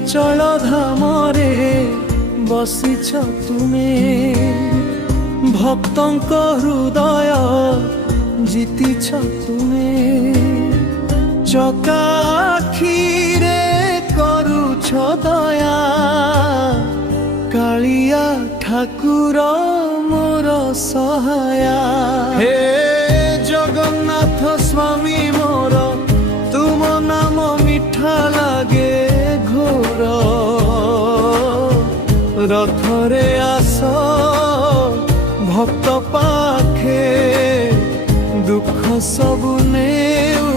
নীଳାଚଳ ଧାମରେ ବସିଛ ତୁମେ, ଭକ୍ତଙ୍କ ହୃଦୟ ଜିତିଛ ତୁମେ। ଚକା ଆଖିରେ କରୁଛ ଦୟା, କାଳିଆ ଠାକୁର ମୋର ସହାୟା। ହେ ଜଗନ୍ନାଥ ସ୍ୱାମୀ ମୋର, ତୁମ ନାମ ମିଠା ଲାଗେ ଘୋର। ରଥରେ ଆସ ଭକ୍ତ ପାଖେ, ଦୁଃଖ ସବୁ ନେଉ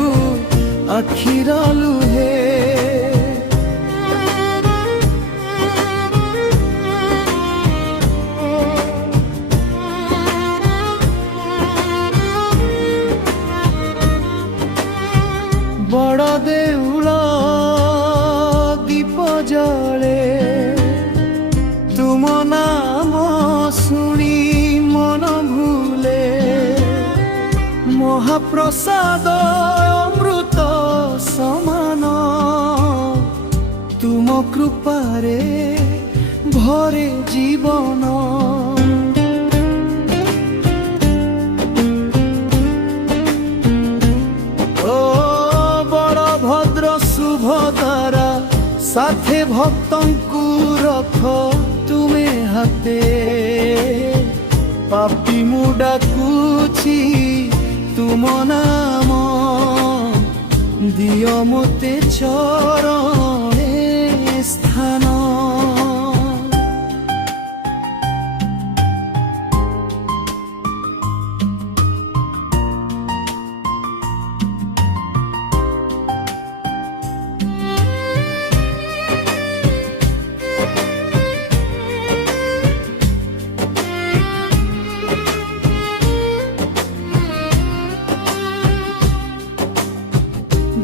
ଆଖିର ଲୁହେ। ବଡ଼ ଦେଉଳ ଦୀପ ଜଳେ, ତୁମ ନାମ ଶୁଣି ମନ ଭୁଲେ। ମହାପ୍ରସାଦ ଅମୃତ ସମାନ, ତୁମ କୃପାରେ ଭରେ ଜୀବନ। ସୁଭଦ୍ରା ସାଥେ ଭକ୍ତଙ୍କୁ ରଖ ତୁମେ ହାତେ। ପାପୀ ମୁଁ ଡାକୁଛି ତୁମ ନାମ, ଦିଅ ମୋତେ ଚରଣେ ସ୍ଥାନ।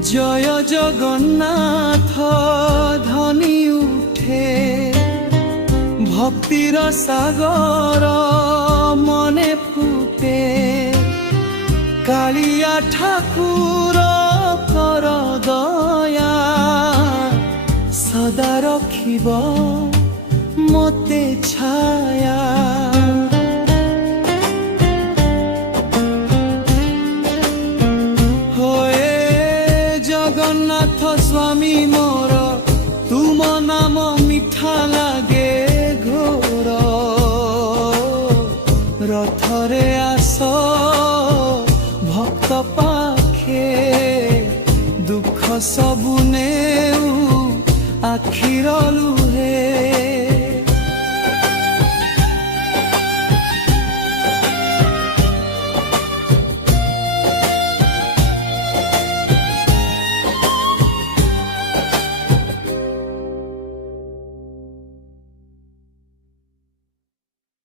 জয় জগন্নাথ ধ্বনি উঠে, ভক্তির সাগর মনে ফুটে। কালিয়া ঠাকুর কর দয়া, সদা রখিব মতে ছায়া। জগন্নাথ স্বামী মোর, তুম নাম মিঠা লাগে ঘোর। রথরে আস ভক্ত পাখে, দুঃখ সবু নেউ আখির লুহে।